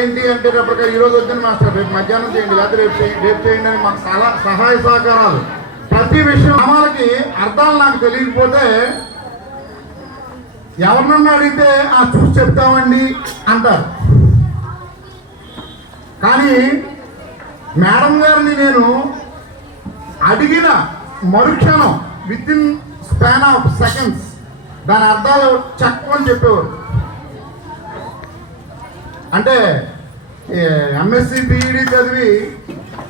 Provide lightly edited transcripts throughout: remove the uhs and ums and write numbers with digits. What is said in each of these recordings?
ఏంటి అంటే ఈ రోజు వద్దని మాస్టర్ రేపు మధ్యాహ్నం చేయండి లేకపోతే రేపు చేయండి అని మాకు సహాయ సహకారాలు ప్రతి విషయం అమలకి అర్థాలు నాకు తెలియకపోతే ఎవరినన్నా అడిగితే చూసి చెప్తామండి అంటారు. కానీ మేడం గారిని నేను అడిగిన మరుక్షణం with in span of seconds దాని అర్థాలు చెప్పమని చెప్పేవారు. అంటే ఎంఎస్సి బిఈడి చదివి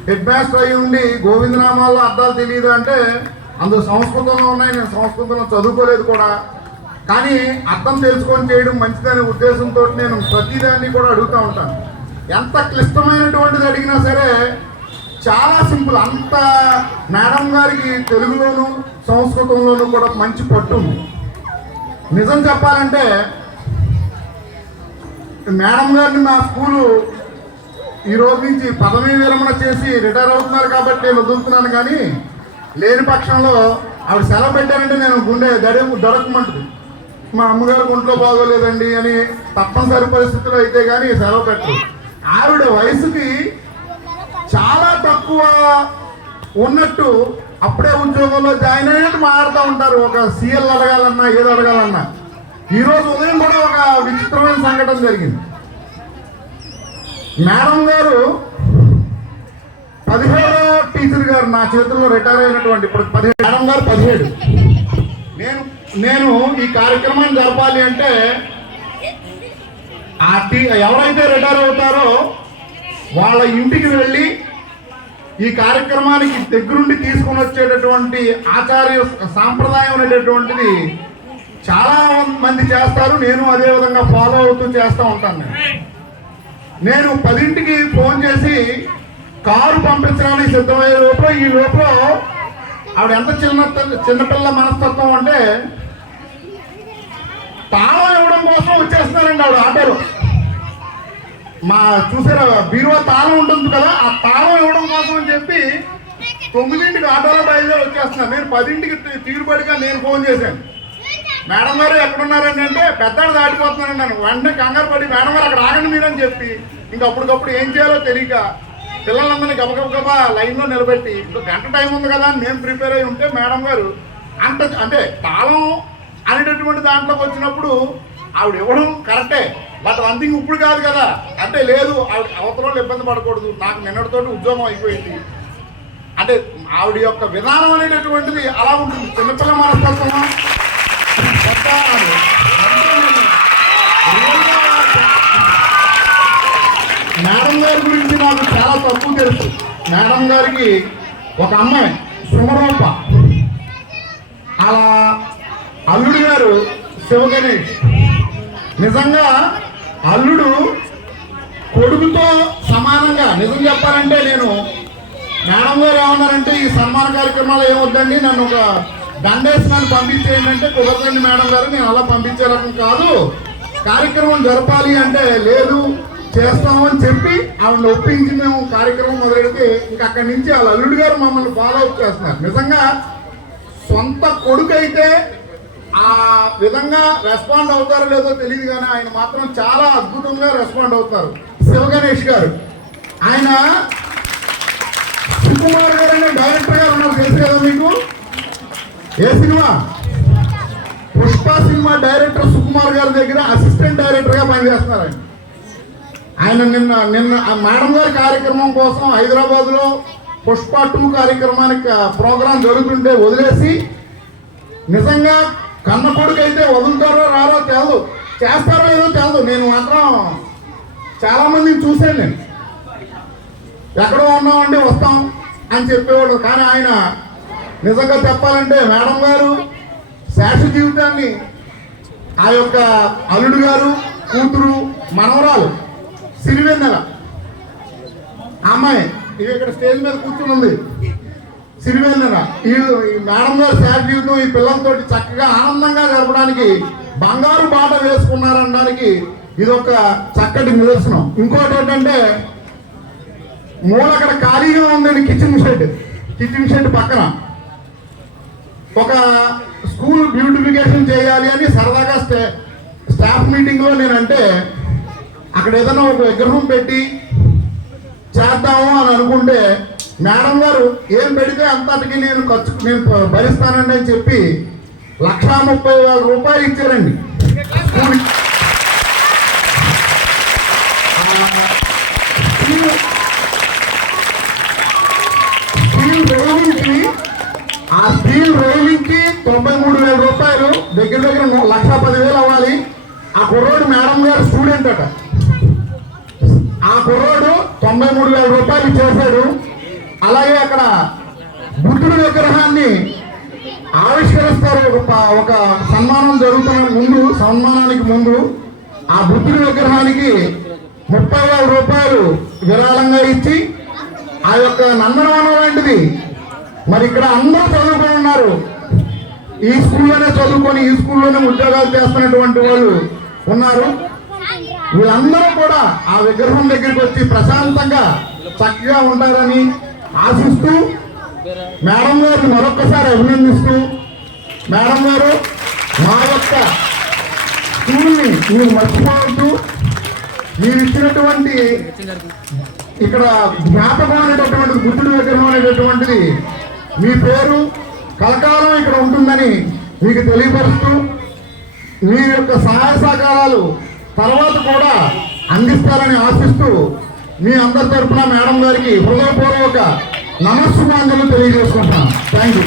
హెడ్ మాస్టర్ అయ్యి ఉండి గోవిందనామాల్లో అర్థాలు తెలియదు అంటే అందులో సంస్కృతంలో ఉన్నాయి. నేను సంస్కృతంలో చదువుకోలేదు కూడా, కానీ అర్థం తెలుసుకొని చేయడం మంచిదనే ఉద్దేశంతో నేను ప్రతిదాన్ని కూడా అడుగుతూ ఉంటాను. ఎంత క్లిష్టమైనటువంటిది అడిగినా సరే చాలా సింపుల్. అంత మేడం గారికి తెలుగులోను సంస్కృతంలోనూ కూడా మంచి పట్టు ఉంది. నిజం చెప్పాలంటే మేడం గారిని మా స్కూలు ఈ రోజు నుంచి పదవీ విరమణ చేసి రిటైర్ అవుతున్నారు కాబట్టి నేను వదులుతున్నాను. కానీ లేని పక్షంలో ఆవిడ సెలవు పెట్టారంటే నేను గుండె దొరకమంటుంది. మా అమ్మగారు ఒంట్లో బాగోలేదండి అని తప్పనిసరి పరిస్థితుల్లో అయితే కానీ సెలవు పెట్టరు. ఆవిడ వయసుకి చాలా తక్కువ ఉన్నట్టు అప్పుడే ఉద్యోగంలో జాయిన్ అయినట్టు మాట్లాడుతూ ఉంటారు. ఒక సీఎల్ అడగాలన్నా ఏదో అడగాలన్నా. ఈరోజు ఉదయం కూడా ఒక విచిత్రమైన సంఘటన జరిగింది. మేడం గారు 17వ టీచర్ గారు నా చేతుల్లో రిటైర్ అయినటువంటి ఇప్పుడు 17 మేడం గారు 17. నేను ఈ కార్యక్రమాన్ని జరపాలి అంటే ఎవరైతే రిటైర్ అవుతారో వాళ్ళ ఇంటికి వెళ్ళి ఈ కార్యక్రమానికి దగ్గరుండి తీసుకుని వచ్చేటటువంటి ఆచార్య సాంప్రదాయం అనేటటువంటిది చాలా మంది చేస్తారు. నేను అదే విధంగా ఫాలో అవుతూ చేస్తూ ఉంటాను. నేను 10ంటికి ఫోన్ చేసి కారు పంపించడానికి సిద్ధమయ్యే లోపల ఈ లోపల ఆవిడ ఎంత చిన్నపిల్ల మనస్తత్వం అంటే తాళం ఇవ్వడం కోసం వచ్చేస్తున్నారండి ఆవిడ ఆటోలో. చూసారా బీరువా తాళం ఉంటుంది కదా, ఆ తాళం ఇవ్వడం కోసం అని చెప్పి 9ంటికి ఆటోలో బయలుదేరి వచ్చేస్తున్నారు. నేను 10ంటికి తీరుబడిగా నేను ఫోన్ చేశాను. మేడం గారు ఎక్కడున్నారండి అంటే పెద్దాడు దాటిపోతున్నానండి. నన్ను వెంటనే కంగారు పడి మేడం గారు అక్కడ ఆగండి మీరని చెప్పి ఇంక అప్పటికప్పుడు ఏం చేయాలో తెలియక పిల్లలందరినీ గబగబా లైన్లో నిలబెట్టి ఇంకో గంట టైం ఉంది కదా అని నేను ప్రిపేర్ అయి ఉంటే మేడం గారు అంటే తాళం అనేటటువంటి దాంట్లోకి వచ్చినప్పుడు ఆవిడ ఇవ్వడం కరెక్టే, బట్ అంతింగ్ ఇప్పుడు కాదు కదా అంటే లేదు ఆవిడ అవతలలో ఇబ్బంది పడకూడదు. నాకు నిన్నటితోటి ఉద్యోగం అయిపోయింది అంటే ఆవిడ యొక్క విధానం అనేటటువంటిది అలా ఉంటుంది. చిన్నపిల్ల మనస్తత్వం మేడం గారి గురించి నాకు చాలా తక్కువ తెలుసు. మేడం గారికి ఒక అమ్మాయి సుమరూప, అలా అల్లుడు గారు శివగణేష్. నిజంగా అల్లుడు కొడుకుతో సమానంగా నిజం చెప్పాలంటే నేను మేడం గారు ఏమన్నారంటే ఈ సన్మాన కార్యక్రమాలు ఏమొద్దండి నన్ను ఒక దండేసి నన్ను పంపించేయండి అంటే కుదరదండి మేడం గారు, నేను అలా పంపించే రకం కాదు, కార్యక్రమం జరపాలి అంటే లేదు చేస్తామని చెప్పి ఆవిడ ఒప్పించి మేము కార్యక్రమం మొదలెడితే ఇంక అక్కడి నుంచి వాళ్ళ అల్లుడు గారు మమ్మల్ని ఫాలో అప్ చేస్తున్నారు. నిజంగా సొంత కొడుకు అయితే ఆ విధంగా రెస్పాండ్ అవుతారో లేదో తెలియదు కానీ ఆయన మాత్రం చాలా అద్భుతంగా రెస్పాండ్ అవుతారు. శివగణేష్ గారు ఆయన సుకుమార్ గారు అనే డైరెక్టర్ గారు ఉన్నారు, తెలుసు కదా మీకు. ఏ cinema? Pushpa cinema director Sukumar గారి దగ్గర అసిస్టెంట్ డైరెక్టర్గా పనిచేస్తున్నారు ఆయన. నిన్న మేడం గారి కార్యక్రమం కోసం హైదరాబాద్లో పుష్ప 2 కార్యక్రమానికి ప్రోగ్రాం జరుగుతుంటే వదిలేసి నిజంగా కన్న కొడుకు అయితే వదులుతారో రారో తెలదు, చేస్తారో ఏదో తెలదు. నేను మాత్రం చాలామందిని చూశాను. నేను ఎక్కడో ఉన్నామండి వస్తాం అని చెప్పేవాడు. కానీ ఆయన నిజంగా చెప్పాలంటే మేడం గారు శేష జీవితాన్ని ఆ యొక్క అల్లుడు గారు కూతురు మనవరాలు సిరివెన్నెల అమ్మాయి ఇది ఇక్కడ స్టేజ్ మీద కూర్చుని ఉంది సిరివెన్నెల. ఈ మేడం గారు శేష జీవితం ఈ పిల్లలతో చక్కగా ఆనందంగా జరపడానికి బంగారు బాట వేసుకున్నారనడానికి ఇది ఒక చక్కటి నిదర్శనం. ఇంకోటి ఏంటంటే మూల అక్కడ ఖాళీగా ఉందండి కిచెన్ షెడ్ పక్కన ఒక స్కూల్ బ్యూటిఫికేషన్ చేయాలి అని సరదాగా స్టాఫ్ మీటింగ్లో నేనంటే అక్కడ ఏదైనా ఒక విగ్రహం పెట్టి చేద్దాము అని అనుకుంటే మేడం గారు ఏం పెడితే అంతటికి నేను భరిస్తానండి అని చెప్పి 1,30,000 రూపాయలు ఇచ్చారండి. మనకి ఆ స్టీల్ రైలింగ్కి 93,000 రూపాయలు, దగ్గర దగ్గర 1,10,000 అవ్వాలి. ఆ కుర్రోడు మేడం గారు స్టూడెంట్ అట. ఆ కుర్రోడు 93,000 రూపాయలు చేశాడు. అలాగే అక్కడ బుద్ధుడి విగ్రహాన్ని ఆవిష్కరిస్తారు. ఒక సన్మానం జరుగుతున్న ముందు, సన్మానానికి ముందు ఆ బుద్ధుడి విగ్రహానికి 30,000 రూపాయలు విరాళంగా ఇచ్చి ఆ యొక్క నందనవనం లాంటిది. మరి ఇక్కడ అందరూ చదువుకొని ఉన్నారు. ఈ స్కూల్లోనే చదువుకొని ఈ స్కూల్లోనే ఉద్యోగాలు చేస్తున్నటువంటి వాళ్ళు ఉన్నారు. వీళ్ళందరూ కూడా ఆ విగ్రహం దగ్గరికి వచ్చి ప్రశాంతంగా చక్కగా ఉంటారని ఆశిస్తూ మేడం గారిని మరొక్కసారి అభినందిస్తూ, మేడం గారు మా యొక్క స్కూల్ని మీరు మర్చిపోవద్దు. మీరు ఇచ్చినటువంటి ఇక్కడ జ్ఞాపకం అనేటటువంటి బుద్ధుడి విగ్రహం అనేటటువంటిది మీ పేరు కలకాలం ఇక్కడ ఉంటుందని మీకు తెలియపరుస్తూ, మీ యొక్క సహాయ సహకారాలు తర్వాత కూడా అందిస్తారని ఆశిస్తూ మీ అందరి తరఫున మేడం గారికి హృదయపూర్వక నమస్సుమాంజలు తెలియజేసుకుంటున్నాను. Thank you.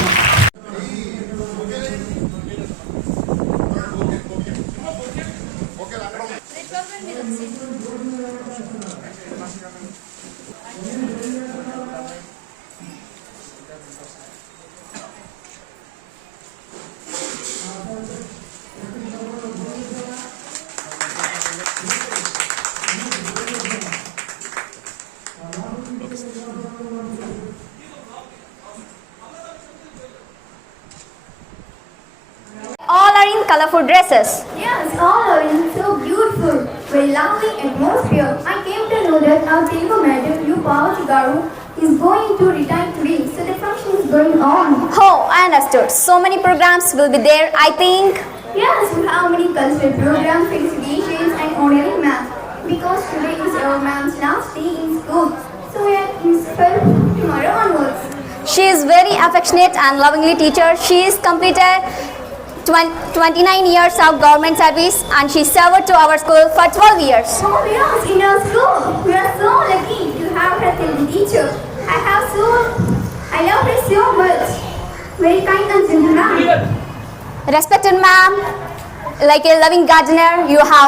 All are in colorful dresses. Yes, all are in so beautiful, very lovely atmosphere. I came to know that our Telugu madam, U. Pavati Garu, is going to retire today, so the function is going on. Oh, I understood. So many programs will be there, I think. Yes, we have many cultural programs, felicitations and honoring ma'am, because today is our ma'am's last day in school, so we are inspired tomorrow onwards. She is very affectionate and lovingly teacher. She is completed 29 years of government service and she served to our school for 12 years. Oh yes, in our school, we are so lucky to have her Telugu teacher. I love her so much. Very kind and gentle ma'am. Respected ma'am, like a loving gardener, you have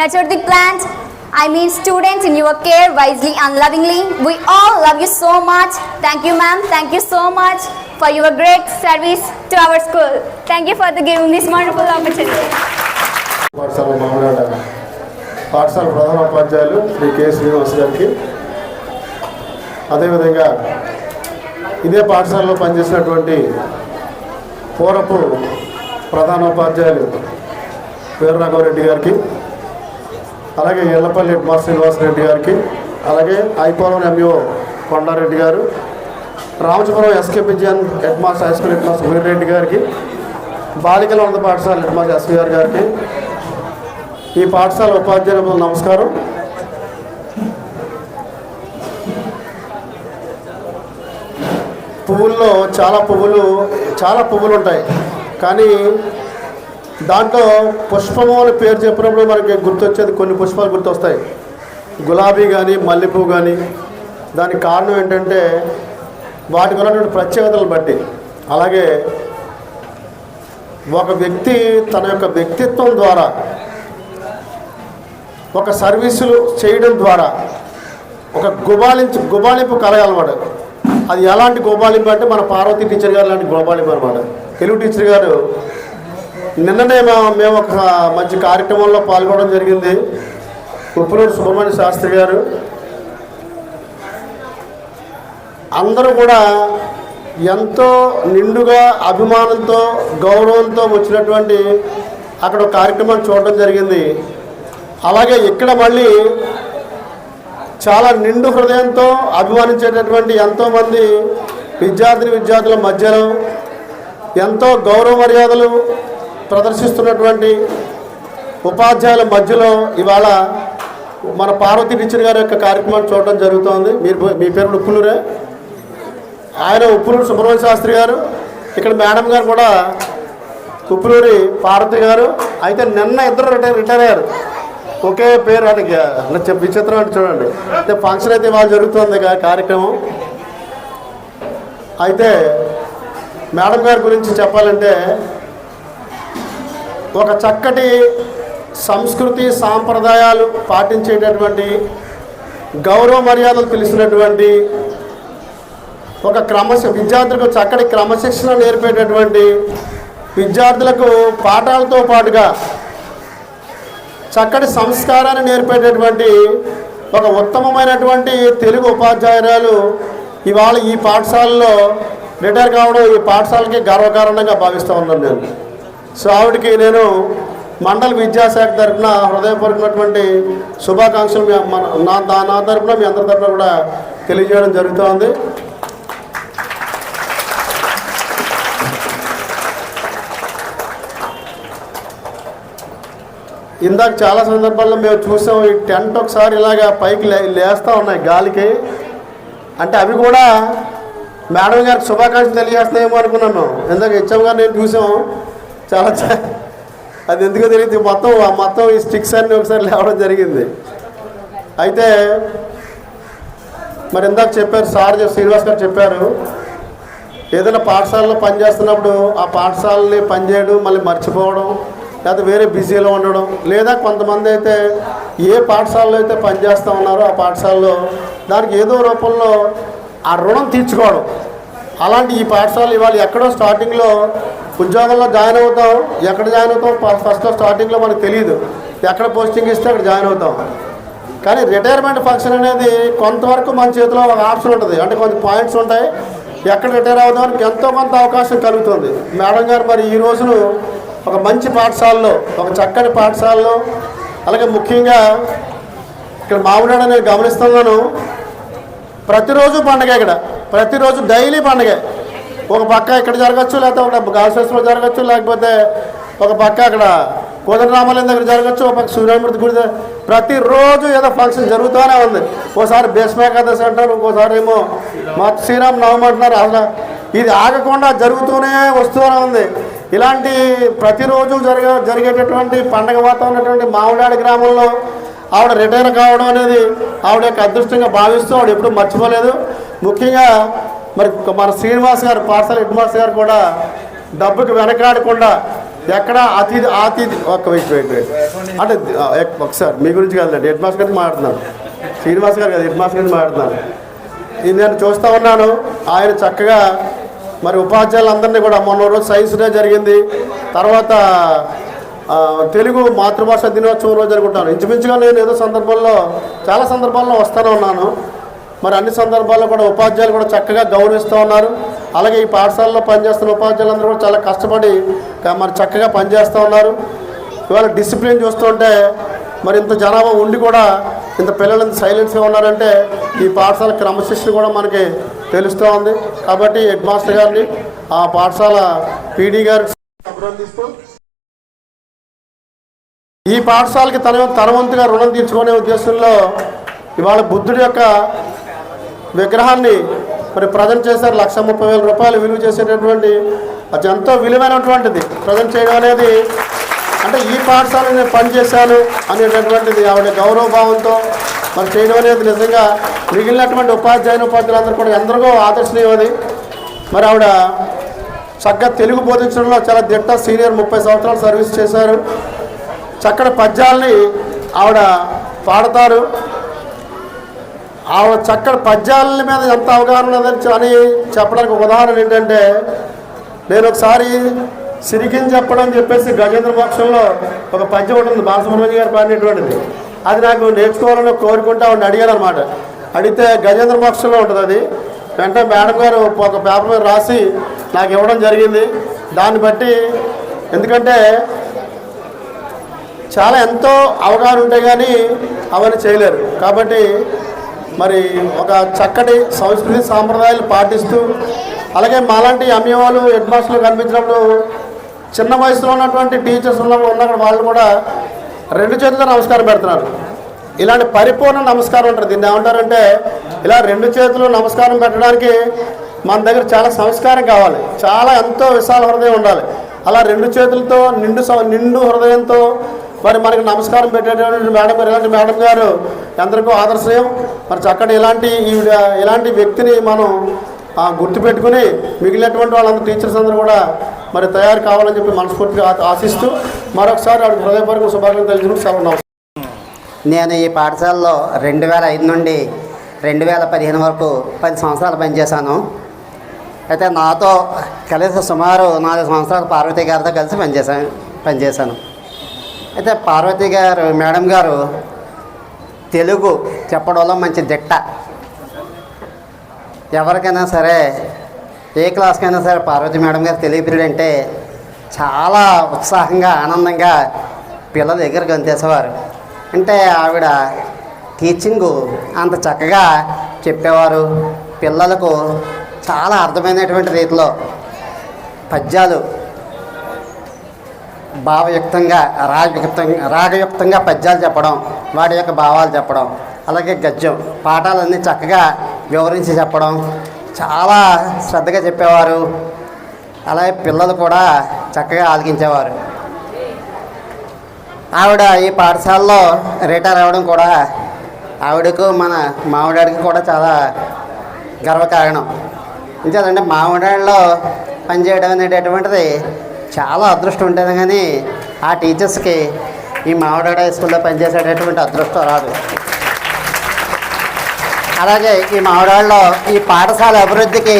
nurtured the plant. I mean students in your care wisely and lovingly. We all love you so much. Thank you ma'am. Thank you so much for your great service to our school. Thank you for giving this wonderful opportunity. పాఠశాల ప్రధానోపాధ్యాయులు Shri K Srinivas గారికి, అదేవిధంగా ఇదే పాఠశాలలో పనిచేసినటువంటి పూర్వపు ప్రధానోపాధ్యాయులు పేరు రాఘవరెడ్డి గారికి, అలాగే ఎల్లపల్లి హెడ్ మాస్టర్ శ్రీనివాసరెడ్డి గారికి, అలాగే ఐపోలం ఎంఈఓ కొండారెడ్డి గారు, Ramachapuram SKPGN head master high school head master Veerreddy గారికి, బాలికల ఉన్నత పాఠశాల హెడ్ మాస్టర్ ఎస్వీఆర్ గారికి, ఈ పాఠశాల ఉపాధ్యాయులకు నమస్కారం. పువ్వుల్లో చాలా పువ్వులు ఉంటాయి, కానీ దాంట్లో పుష్పము అని పేరు చెప్పినప్పుడు మనకి గుర్తొచ్చేది కొన్ని పుష్పాలు గుర్తొస్తాయి. గులాబీ కానీ మల్లెపువ్వు కానీ. దానికి కారణం ఏంటంటే వాటికి ఉన్నటువంటి ప్రత్యేకతలను బట్టి. అలాగే ఒక వ్యక్తి తన యొక్క వ్యక్తిత్వం ద్వారా ఒక సర్వీసులు చేయడం ద్వారా ఒక గుబాళింపు కలగాలన్నమాట. అది ఎలాంటి గుబాళింపు అంటే మన పార్వతీ టీచర్ గారు లాంటి గుబాళింపు అనమాట. తెలుగు టీచర్ గారు నిన్ననే మేము ఒక మంచి కార్యక్రమంలో పాల్గొనడం జరిగింది. ఉప్పులూరు సుబ్రహ్మణ్య శాస్త్రి గారు అందరూ కూడా ఎంతో నిండుగా అభిమానంతో గౌరవంతో వచ్చినటువంటి అక్కడ ఒక కార్యక్రమాన్ని చూడడం జరిగింది. అలాగే ఇక్కడ మళ్ళీ చాలా నిండు హృదయంతో అభిమానించేటటువంటి ఎంతోమంది విద్యార్థుల మధ్యలో ఎంతో గౌరవ మర్యాదలు ప్రదర్శిస్తున్నటువంటి ఉపాధ్యాయుల మధ్యలో ఇవాళ మన పార్వతీ టీచర్ గారి యొక్క కార్యక్రమాన్ని చూడడం జరుగుతోంది. మీ పేరు ఉప్పులూరే, ఆయన ఉప్పులూరు సుబ్రహ్మణ్య శాస్త్రి గారు. ఇక్కడ మేడం గారు కూడా కుప్పులూరి పార్వతి గారు. అయితే నిన్న ఇద్దరు రిటైర్ అయ్యారు, ఒకే పేరు. అది విచిత్రం అంటే చూడండి. అయితే ఫంక్షన్ అయితే ఇవాళ జరుగుతుంది కార్యక్రమం. అయితే మేడం గారి గురించి చెప్పాలంటే ఒక చక్కటి సంస్కృతి సాంప్రదాయాలు పాటించేటటువంటి, గౌరవ మర్యాదలు తెలిసినటువంటి, ఒక విద్యార్థులకు చక్కటి క్రమశిక్షణ నేర్పేటటువంటి, విద్యార్థులకు పాఠాలతో పాటుగా చక్కటి సంస్కారాన్ని నేర్పేటటువంటి ఒక ఉత్తమమైనటువంటి తెలుగు ఉపాధ్యాయురాలు ఇవాళ ఈ పాఠశాలలో రిటైర్ కావడం ఈ పాఠశాలకి గర్వకారణంగా భావిస్తూ ఉన్నాను నేను. సో ఆవిడకి నేను మండల విద్యాశాఖ తరఫున హృదయపూర్వకమైనటువంటి శుభాకాంక్షలు నా తరఫున మీ అందరి తరఫున కూడా తెలియజేయడం జరుగుతోంది. ఇందాక చాలా సందర్భాల్లో మేము చూసాం, ఈ టెంట్ ఒకసారి ఇలాగా పైకి లేస్తూ ఉన్నాయి గాలికి. అంటే అవి కూడా మేడం గారికి శుభాకాంక్షలు తెలియజేస్తాయేమో అనుకున్నాను మేము. ఇందాక హెచ్ఎం గారు నేను చూసాం, చాలా అది ఎందుకో తెలియదు, మొత్తం ఈ స్టిక్స్ అన్నీ ఒకసారి లేవడం జరిగింది. అయితే మరి ఇందాక చెప్పారు సార్, శ్రీనివాస్ గారు చెప్పారు, ఏదైనా పాఠశాలలో పనిచేస్తున్నప్పుడు ఆ పాఠశాలని పనిచేయడం మళ్ళీ మర్చిపోవడం, లేదా వేరే బిజీలో ఉండడం, లేదా కొంతమంది అయితే ఏ పాఠశాలలో అయితే పనిచేస్తూ ఉన్నారో ఆ పాఠశాలలో దానికి ఏదో రూపంలో ఆ రుణం తీర్చుకోవడం. అలాంటి ఈ పాఠశాల ఇవాళ ఎక్కడో స్టార్టింగ్లో ఉద్యోగంలో జాయిన్ అవుతాం, ఎక్కడ జాయిన్ అవుతాం ఫస్ట్లో స్టార్టింగ్లో మనకు తెలియదు, ఎక్కడ పోస్టింగ్ ఇస్తే అక్కడ జాయిన్ అవుతాం. కానీ రిటైర్మెంట్ ఫంక్షన్ అనేది కొంతవరకు మన చేతిలో ఒక ఆప్షన్ ఉంటుంది, అంటే కొంత పాయింట్స్ ఉంటాయి, ఎక్కడ రిటైర్ అవుతానికి ఎంతో కొంత అవకాశం కలుగుతుంది. మేడం గారు మరి ఈ రోజును ఒక మంచి పాఠశాలలో, ఒక చక్కని పాఠశాలలో, అలాగే ముఖ్యంగా ఇక్కడ మామిడాడ నేను గమనిస్తున్నాను, ప్రతిరోజు పండగ, ఇక్కడ ప్రతిరోజు డైలీ పండగ. ఒక పక్క ఇక్కడ జరగచ్చు, లేకపోతే ఒక గాల్సేస్లో జరగచ్చు, లేకపోతే ఒక పక్క అక్కడ కోదండరామాలయం దగ్గర జరగచ్చు, ఒక పక్క సూర్యమూర్తి గుడి, ప్రతిరోజు ఏదో ఫంక్షన్ జరుగుతూనే ఉంది. ఓసారి భీష్మేకాదశి అంటారు, ఇంకోసారి ఏమో శ్రీరామ నవమి అంటున్నారు. అసలు ఇది ఆగకుండా జరుగుతూనే వస్తూనే ఉంది. ఇలాంటి ప్రతిరోజు జరిగేటటువంటి పండగ వాతావరణం ఉన్నటువంటి మామిడాడి గ్రామంలో ఆవిడ రిటైర్ కావడం అనేది ఆవిడ యొక్క అదృష్టంగా భావిస్తూ ఆవిడ ఎప్పుడూ మర్చిపోలేదు. ముఖ్యంగా మరి మన శ్రీనివాస్ గారు, పాఠశాల హెడ్ మాస్టర్ గారు కూడా డబ్బుకి వెనకాడకుండా ఎక్కడ అతిథి వెయిట్ అంటే ఒకసారి మీ గురించి కాదండి, హెడ్ మాస్టర్ గారికి మాట్లాడుతున్నాను, శ్రీనివాస్ గారు కదా హెడ్ మాస్టర్ గారికి మాట్లాడుతున్నాను. ఇది నేను చూస్తూ ఉన్నాను, ఆయన చక్కగా మరి ఉపాధ్యాయులందరినీ కూడా మొన్న రోజు సైన్స్ డే జరిగింది, తర్వాత తెలుగు మాతృభాష దినోత్సవం రోజు జరుగుతాను. ఇంచుమించుగా నేను ఏదో సందర్భంలో చాలా సందర్భాల్లో వస్తూనే ఉన్నాను. మరి అన్ని సందర్భాల్లో కూడా ఉపాధ్యాయులు కూడా చక్కగా గౌరవిస్తూ ఉన్నారు. అలాగే ఈ పాఠశాలలో పనిచేస్తున్న ఉపాధ్యాయులందరూ కూడా చాలా కష్టపడి మరి చక్కగా పనిచేస్తూ ఉన్నారు. ఇవాళ డిసిప్లిన్ చూస్తుంటే మరి ఇంత జనాభా ఉండి కూడా ఇంత పిల్లలు ఇంత సైలెన్స్గా ఉన్నారంటే ఈ పాఠశాల క్రమశిక్షణ కూడా మనకి తెలుస్తూ ఉంది. కాబట్టి హెడ్ మాస్టర్ గారిని, ఆ పాఠశాల పీడీ గారికి అభినందిస్తూ ఈ పాఠశాలకి తన వంతుగా రుణం తీర్చుకునే ఉద్దేశంలో ఇవాళ బుద్ధుడి యొక్క విగ్రహాన్ని మరి ప్రజెంట్ చేశారు. 1,30,000 రూపాయలు విలువ చేసేటటువంటి, అది ఎంతో విలువైనటువంటిది ప్రజెంట్ చేయడం అనేది. అంటే ఈ పాఠశాల నేను పనిచేశాను అనేటటువంటిది ఆవిడ గౌరవభావంతో మరి చేయడం అనేది నిజంగా మిగిలినటువంటి ఉపాధ్యాయులందరూ కూడా ఎందరికో ఆదర్శనీయమది. మరి ఆవిడ చక్కగా తెలుగు బోధించడంలో చాలా దిట్ట, సీనియర్, 30 సంవత్సరాలు సర్వీస్ చేశారు. చక్కటి పద్యాలని ఆవిడ పాడతారు. ఆవిడ చక్కటి పద్యాల మీద ఎంత అవగాహన ఉన్నదని అని చెప్పడానికి ఒక ఉదాహరణ ఏంటంటే, నేను ఒకసారి సిరికిని చెప్పడం అని చెప్పేసి గజేంద్ర మోక్షంలో ఒక పద్యం ఉంటుంది, బాలసుబ్రహ్మణ్యం గారు పాడినటువంటిది. అది నాకు నేర్చుకోవాలని కోరుకుంటే ఆవిడ అడిగాను అనమాట. అడిగితే గజేంద్ర మోక్షంలో ఉంటుంది అది. వెంటనే మేడం గారు ఒక పేపర్ మీద రాసి నాకు ఇవ్వడం జరిగింది. దాన్ని బట్టి ఎందుకంటే చాలా ఎంతో అవగాహన ఉంటే కానీ అవన్నీ చేయలేరు. కాబట్టి మరి ఒక చక్కటి సంస్కృతి సాంప్రదాయాలు పాటిస్తూ, అలాగే మాలాంటి అమ్మవాళ్ళు హెడ్ మాస్టర్లు కనిపించినప్పుడు చిన్న వయసులో ఉన్నటువంటి టీచర్స్ ఉన్నక్కడ వాళ్ళు కూడా 2 చేతులతో నమస్కారం పెడుతున్నారు. ఇలాంటి పరిపూర్ణ నమస్కారం ఉంటుంది. దీన్ని ఏమంటారంటే ఇలా 2 చేతులు నమస్కారం పెట్టడానికి మన దగ్గర చాలా సంస్కారం కావాలి, చాలా ఎంతో విశాల హృదయం ఉండాలి. అలా రెండు చేతులతో నిండు హృదయంతో మరి మనకి నమస్కారం పెట్టేటటువంటి మేడం గారు, ఇలాంటి మేడం గారు ఎందరికో ఆదర్శయం. మరి చక్కటి ఇలాంటి వ్యక్తిని మనం గుర్తుపెట్టుకుని మిగిలినటువంటి వాళ్ళందరూ టీచర్స్ అందరూ కూడా మరి తయారు కావాలని చెప్పి మనస్ఫూర్తిగా ఆశిస్తూ మరొకసారి వాడికి హృదయపూర్వక శుభాకాంక్షలు తెలియజేస్తూ సెలవు. నేను ఈ పాఠశాలలో 2005 నుండి 2015 వరకు 10 సంవత్సరాలు పనిచేశాను. అయితే నాతో కలిసి సుమారు 4 సంవత్సరాలు పార్వతి గారితో కలిసి పనిచేశాను. అయితే పార్వతి గారు మేడం గారు తెలుగు చెప్పడంలో మంచి దిట్ట. ఎవరికైనా సరే ఏ క్లాస్కైనా సరే పార్వతి మేడం గారు తెలుగు పీరియడ్ అంటే చాలా ఉత్సాహంగా ఆనందంగా పిల్లల దగ్గర గంతేసేవారు. అంటే ఆవిడ టీచింగు అంత చక్కగా చెప్పేవారు. పిల్లలకు చాలా అర్థమైనటువంటి రీతిలో పద్యాలు భావయుక్తంగా రాగయుక్తంగా పద్యాలు చెప్పడం, వాడి యొక్క భావాలు చెప్పడం, అలాగే గద్యం పాఠాలన్నీ చక్కగా వివరించి చెప్పడం చాలా శ్రద్ధగా చెప్పేవారు. అలాగే పిల్లలు కూడా చక్కగా ఆలకించేవారు. ఆవిడ ఈ పాఠశాలలో రిటైర్ అవ్వడం కూడా ఆవిడకు మన మామిడాడికి కూడా చాలా గర్వకారణం. ఇంకేదంటే మామిడాడిలో పనిచేయడం అనేటటువంటిది చాలా అదృష్టం ఉంటుంది, కానీ ఆ టీచర్స్కి ఈ మామిడాడ హై స్కూల్లో పనిచేసేటటువంటి అదృష్టం రాదు. అలాగే ఈ మామిడాడలో ఈ పాఠశాల అభివృద్ధికి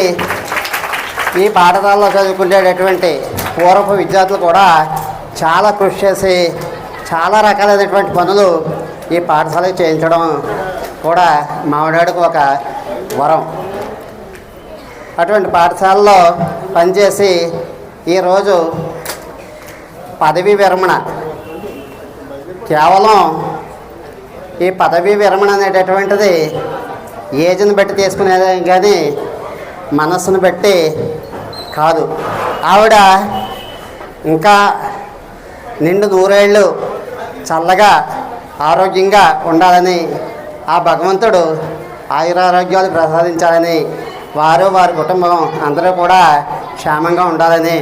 ఈ పాఠశాలలో చదువుకునేటటువంటి పూర్వపు విద్యార్థులు కూడా చాలా కృషి చేసి చాలా రకాలైనటువంటి పనులు ఈ పాఠశాలకు చేయించడం కూడా మామిడాడికి ఒక వరం. అటువంటి పాఠశాలలో పనిచేసి ఈరోజు పదవీ విరమణ, కేవలం ఈ పదవీ విరమణ అనేటటువంటిది ఏజ్ని బట్టి తీసుకునేదే కానీ మనస్సును బట్టి కాదు. ఆవిడ ఇంకా నిండు 100 ఏళ్ళు చల్లగా ఆరోగ్యంగా ఉండాలని ఆ భగవంతుడు ఆయురారోగ్యాలు ప్రసాదించాలని, వారు వారి కుటుంబం అందరూ కూడా క్షేమంగా ఉండాలని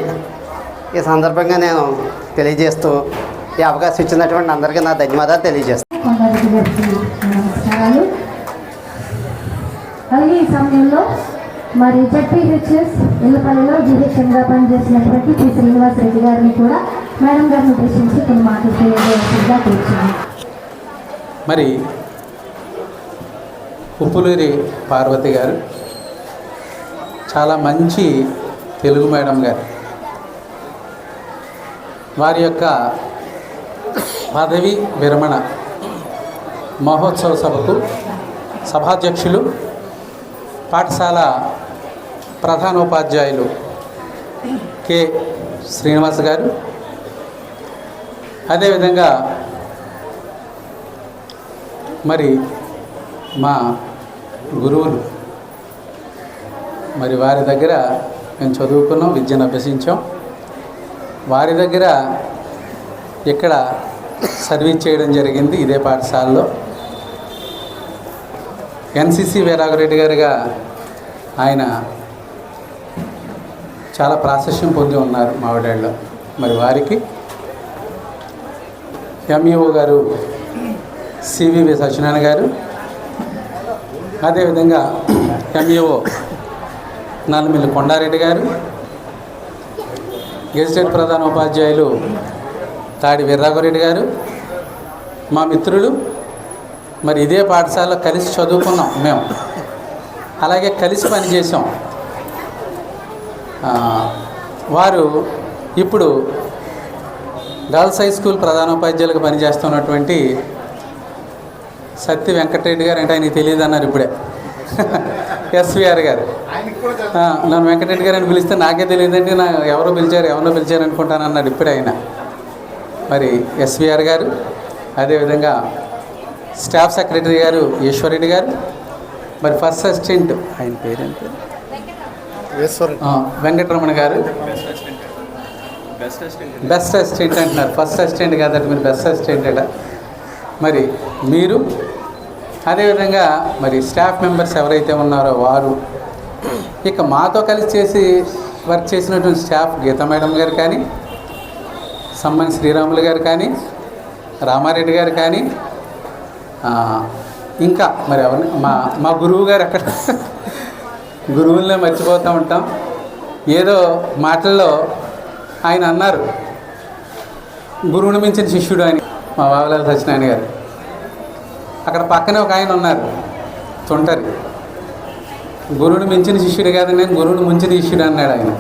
ఈ సందర్భంగా నేను తెలియజేస్తూ ఈ అవకాశం ఇచ్చినటువంటి అందరికీ నా ధన్యవాదాలు తెలియజేస్తాను. నమస్కారాలు. అలాగే ఈ సమయంలో మరి జెడ్పీహెచ్ఎస్ ఇళ్ళపల్లిలో జీహెచ్ఎంగా పనిచేసినటువంటి పి శ్రీనివాస్ రెడ్డి గారిని కూడా మేడం గారిని ఉద్దేశించి కొన్ని మాటలు తెలియజేయవలసిందిగా కూర్చున్నాను. మరి ఉప్పులూరి పార్వతి గారు చాలా మంచి తెలుగు మేడం గారు. వారి యొక్క పదవి విరమణ మహోత్సవ సభకు సభాధ్యక్షులు, పాఠశాల ప్రధానోపాధ్యాయులు కె శ్రీనివాస్ గారు, అదేవిధంగా మరి మా గురువులు, మరి వారి దగ్గర మేము చదువుకున్నాం, విద్యను అభ్యసించాం. వారి దగ్గర ఇక్కడ సర్వీస్ చేయడం జరిగింది ఇదే పాఠశాలలో. ఎన్సిసి వీరాఘరెడ్డి గారుగా ఆయన చాలా ప్రాశస్యం పొంది ఉన్నారు మావిడాడలో. మరి వారికి ఎంఈఓ గారు సివివి సత్యనారాయణ గారు, అదేవిధంగా ఎంఈఓ నల్లమిల్లి కొండారెడ్డి గారు, గెజిటెడ్ ప్రధానోపాధ్యాయులు తాడి వీర్రాఘరెడ్డి గారు, మా మిత్రులు, మరి ఇదే పాఠశాలలో కలిసి చదువుకున్నాం మేము, అలాగే కలిసి పనిచేసాం. వారు ఇప్పుడు గర్ల్స్ హై స్కూల్ ప్రధానోపాధ్యాయులుగా పనిచేస్తున్నటువంటి సత్తి వెంకటరెడ్డి గారు. అంటే ఆయనకి తెలియదు అన్నారు ఇప్పుడే. ఎస్విఆర్ గారు. నన్ను వెంకటరెడ్డి గారు అని పిలిస్తే నాకే తెలియదండి, ఎవరో పిలిచారు అనుకుంటాను అన్నాడు ఇప్పుడే ఆయన. మరి ఎస్విఆర్ గారు, అదేవిధంగా స్టాఫ్ సెక్రటరీ గారు ఈశ్వరెడ్డి గారు, మరి ఫస్ట్ అసిస్టెంట్ ఆయన పేరేంటి వెంకటరమణ గారు, బెస్ట్ అసిస్టెంట్ అంటున్నారు, ఫస్ట్ అసిస్టెంట్ కాదండి మీరు బెస్ట్ అసిస్టెంట్ అట. మరి మీరు, అదేవిధంగా మరి స్టాఫ్ మెంబర్స్ ఎవరైతే ఉన్నారో వారు, ఇక మాతో కలిసి వర్క్ చేసినటువంటి స్టాఫ్ గీతా మేడం గారు కానీ, సమ్మని శ్రీరాములు గారు కానీ, రామారెడ్డి గారు కానీ, ఇంకా మరి ఎవరిని మా గురువు గారు ఎక్కడ గురువులనే మర్చిపోతూ ఉంటాం. ఏదో మాటల్లో ఆయన అన్నారు, గురువుని మించిన శిష్యుడు అని, మా వావలాల సత్యనారాయణ గారు. అక్కడ పక్కనే ఒక ఆయన ఉన్నారు, తుంటరి. గురువుని మించిన శిష్యుడు కాదు, నేను గురువుని ముంచిన శిష్యుడు అన్నాడు ఆయన.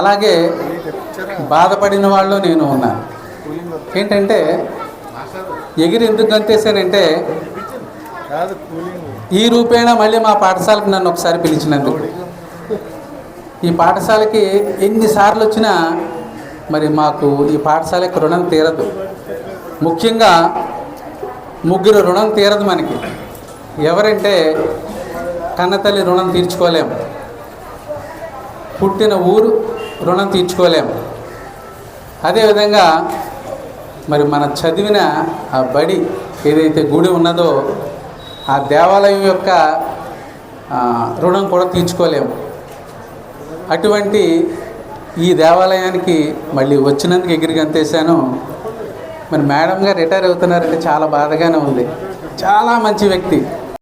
అలాగే బాధపడిన వాళ్ళు నేను ఉన్నాను. ఏంటంటే ఎగిరి ఎందుకు గంతేసానంటే, ఈ రూపేణా మళ్ళీ మా పాఠశాలకు నన్ను ఒకసారి పిలిచినందుకు. ఈ పాఠశాలకి ఎన్నిసార్లు వచ్చినా మరి మాకు ఈ పాఠశాలకు రుణం తీరదు. ముఖ్యంగా ముగ్గురు రుణం తీరదు మనకి. ఎవరంటే కన్నతల్లి రుణం తీర్చుకోలేము, పుట్టిన ఊరు రుణం తీర్చుకోలేము, అదేవిధంగా మరి మన చదివిన ఆ బడి ఏదైతే గుడి ఉన్నదో ఆ దేవాలయం యొక్క రుణం కూడా తీర్చుకోలేము. అటువంటి ఈ దేవాలయానికి మళ్ళీ వచ్చినందుకు ఎగిరి గంతేసాను. మరి మేడం గారు రిటైర్ అవుతున్నారంటే చాలా బాధగానే ఉంది. చాలా మంచి వ్యక్తి,